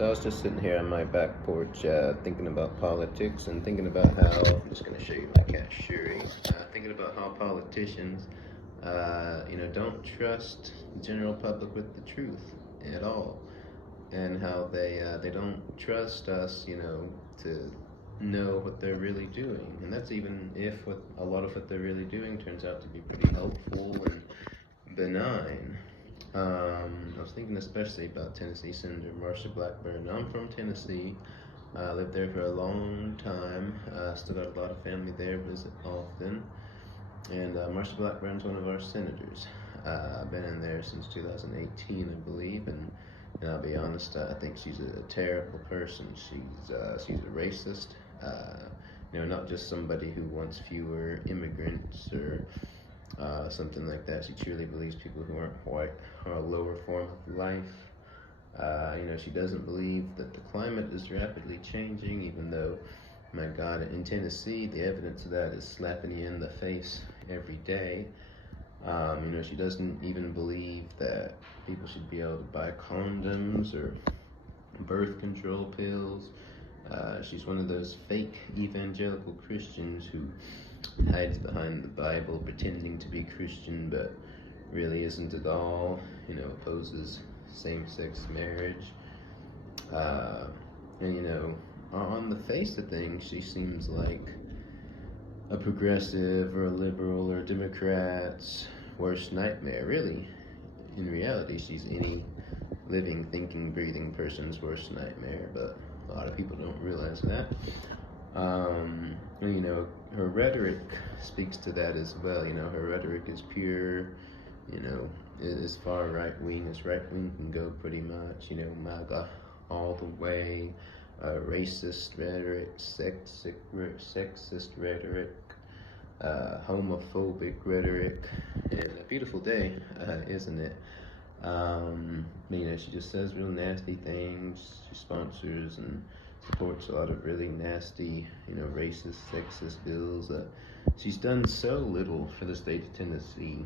I was just sitting here on my back porch thinking about politics and thinking about how, I'm just going to show you my cat Shuri, thinking about how politicians, don't trust the general public with the truth at all, and how they don't trust us, to know what they're really doing. And that's even if a lot of what they're really doing turns out to be pretty helpful and benign. I was thinking especially about Tennessee Senator Marsha Blackburn. I'm from Tennessee. Lived there for a long time. Still got a lot of family there, visit often. And Marsha Blackburn's one of our senators. I've been in there since 2018, I believe, and I'll be honest, I think she's a terrible person. She's a racist. Not just somebody who wants fewer immigrants or something like that. She truly believes people who aren't white are a lower form of life. She doesn't believe that the climate is rapidly changing, even though, my God, in Tennessee, the evidence of that is slapping you in the face every day. She doesn't even believe that people should be able to buy condoms or birth control pills. She's one of those fake evangelical Christians who hides behind the Bible pretending to be Christian but really isn't at all, opposes same-sex marriage. On the face of things, she seems like a progressive or a liberal or a Democrat's worst nightmare. Really, in reality, she's any living, thinking, breathing person's worst nightmare, but a lot of people don't realize that. Her rhetoric speaks to that as well. Her rhetoric is pure, as far right-wing as right-wing can go pretty much, MAGA all the way, racist rhetoric, sexist rhetoric, homophobic rhetoric, and a beautiful day, isn't it? She just says real nasty things. She sponsors and supports a lot of really nasty, racist, sexist bills. She's done so little for the state of Tennessee.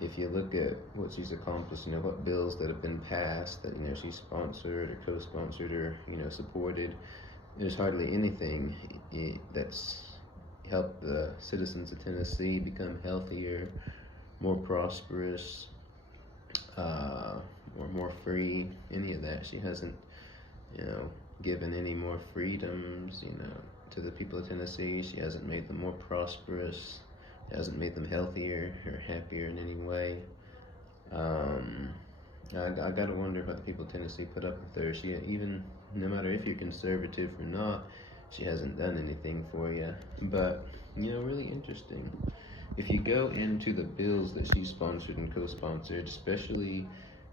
If you look at what she's accomplished, what bills that have been passed that, she's sponsored or co-sponsored or, supported, there's hardly anything that's helped the citizens of Tennessee become healthier, more prosperous, or more free. Any of that. She hasn't, given any more freedoms, to the people of Tennessee. She hasn't made them more prosperous. She hasn't made them healthier or happier in any way. I gotta wonder what the people of Tennessee put up with her. She, even no matter if you're conservative or not, she hasn't done anything for you. But really interesting. If you go into the bills that she sponsored and co-sponsored, especially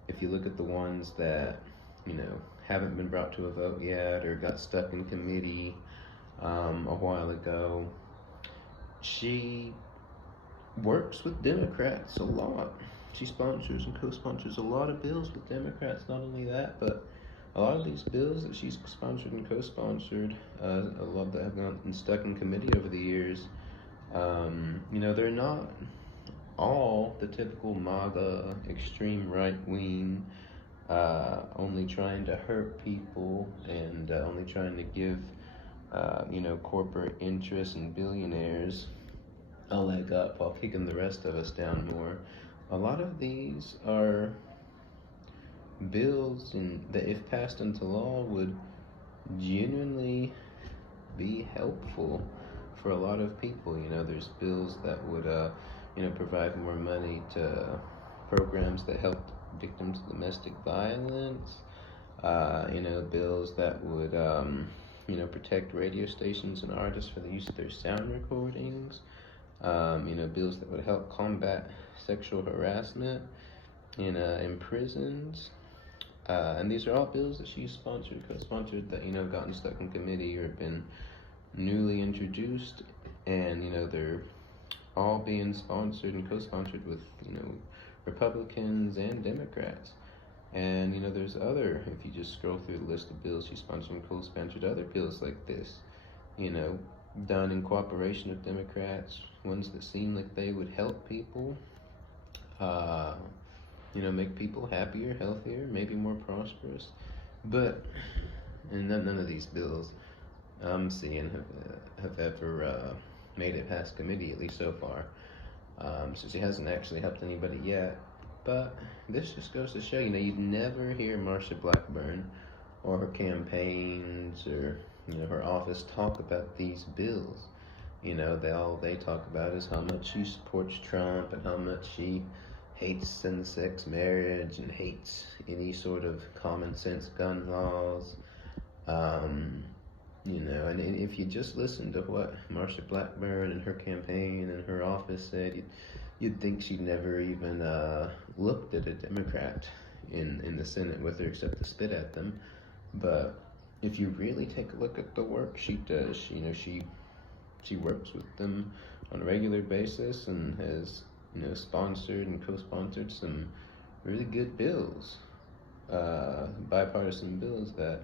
if you look at the ones that haven't been brought to a vote yet or got stuck in committee a while ago, she works with Democrats a lot. She sponsors and co-sponsors a lot of bills with Democrats. Not only that, but a lot of these bills that she's sponsored and co-sponsored, a lot that have gotten stuck in committee over the years, they're not all the typical MAGA, extreme right-wing, only trying to hurt people and only trying to give, corporate interests and billionaires a leg up while kicking the rest of us down more. A lot of these are bills that, if passed into law, would genuinely be helpful for a lot of people. There's bills that would, provide more money to programs that help victims of domestic violence. Bills that would, protect radio stations and artists for the use of their sound recordings. Bills that would help combat sexual harassment in prisons. And these are all bills that she's sponsored, co-sponsored, that, gotten stuck in committee or been newly introduced, and, they're all being sponsored and co-sponsored with, Republicans and Democrats. And, there's other, if you just scroll through the list of bills she sponsored and co-sponsored, other bills like this, done in cooperation with Democrats, ones that seem like they would help people. make people happier, healthier, maybe more prosperous. But and none of these bills I'm seeing have ever made it past committee, at least so far. So she hasn't actually helped anybody yet. But this just goes to show, you'd never hear Marsha Blackburn or her campaigns or her office talk about these bills. All they talk about is how much she supports Trump and how much she hates same-sex marriage and hates any sort of common sense gun laws. And if you just listen to what Marsha Blackburn and her campaign and her office said, you'd think she'd never even looked at a Democrat in the Senate with her except to spit at them. But if you really take a look at the work she does, she works with them on a regular basis and has sponsored and co-sponsored some really good bills, bipartisan bills that,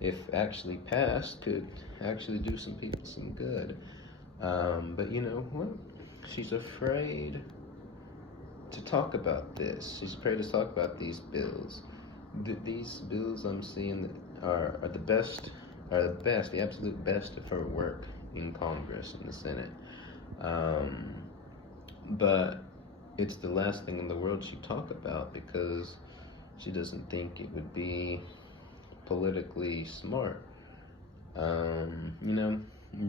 if actually passed, could actually do some people some good. But you know what? She's afraid to talk about this. She's afraid to talk about these bills. These bills I'm seeing are the best, the absolute best of her work in Congress and the Senate. But it's the last thing in the world she'd talk about because she doesn't think it would be politically smart.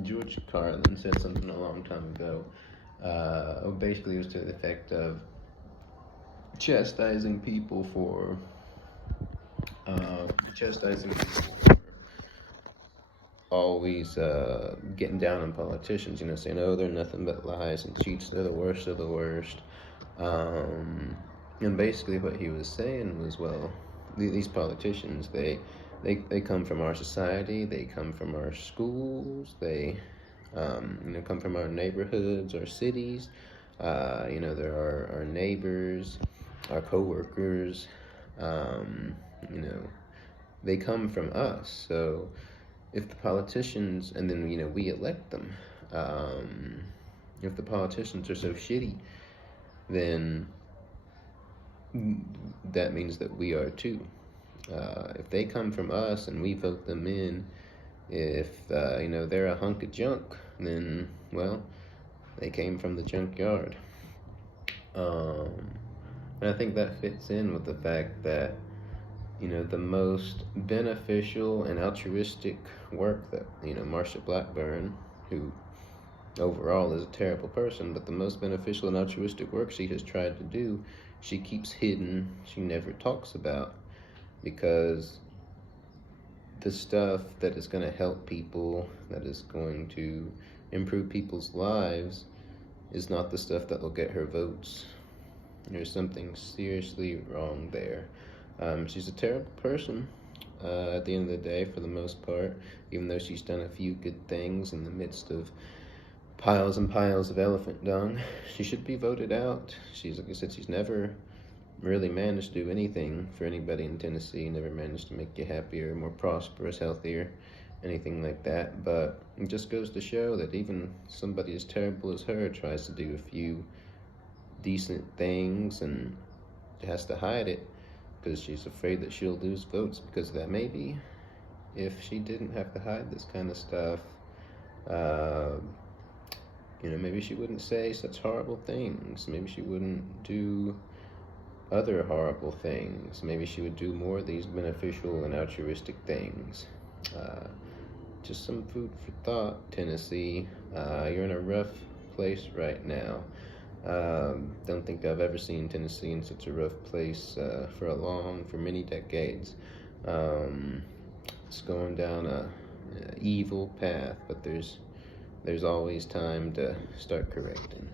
George Carlin said something a long time ago. Basically, it was to the effect of chastising people for always getting down on politicians. Saying, "Oh, they're nothing but lies and cheats. They're the worst of the worst." And basically, what he was saying was, well, these politicians, they come from our society, they come from our schools, they come from our neighborhoods, our cities. They're our neighbors, our co-workers. They come from us. So if the politicians, and then we elect them, if the politicians are so shitty, then that means that we are too. If they come from us and we vote them in, if they're a hunk of junk, then well, they came from the junkyard. And I think that fits in with the fact that the most beneficial and altruistic work that Marsha Blackburn, who overall is a terrible person, but the most beneficial and altruistic work she has tried to do, she keeps hidden, she never talks about, because the stuff that is going to help people, that is going to improve people's lives, is not the stuff that will get her votes. There's something seriously wrong there. She's a terrible person at the end of the day, for the most part, even though she's done a few good things in the midst of piles and piles of elephant dung. She should be voted out. Like I said, she's never really managed to do anything for anybody in Tennessee, never managed to make you happier, more prosperous, healthier, anything like that. But it just goes to show that even somebody as terrible as her tries to do a few decent things and has to hide it because she's afraid that she'll lose votes because of that. Maybe if she didn't have to hide this kind of stuff, maybe she wouldn't say such horrible things. Maybe she wouldn't do other horrible things. Maybe she would do more of these beneficial and altruistic things. Just some food for thought, Tennessee. You're in a rough place right now. Don't think I've ever seen Tennessee in such a rough place for many decades. It's going down a evil path, but there's always time to start correcting.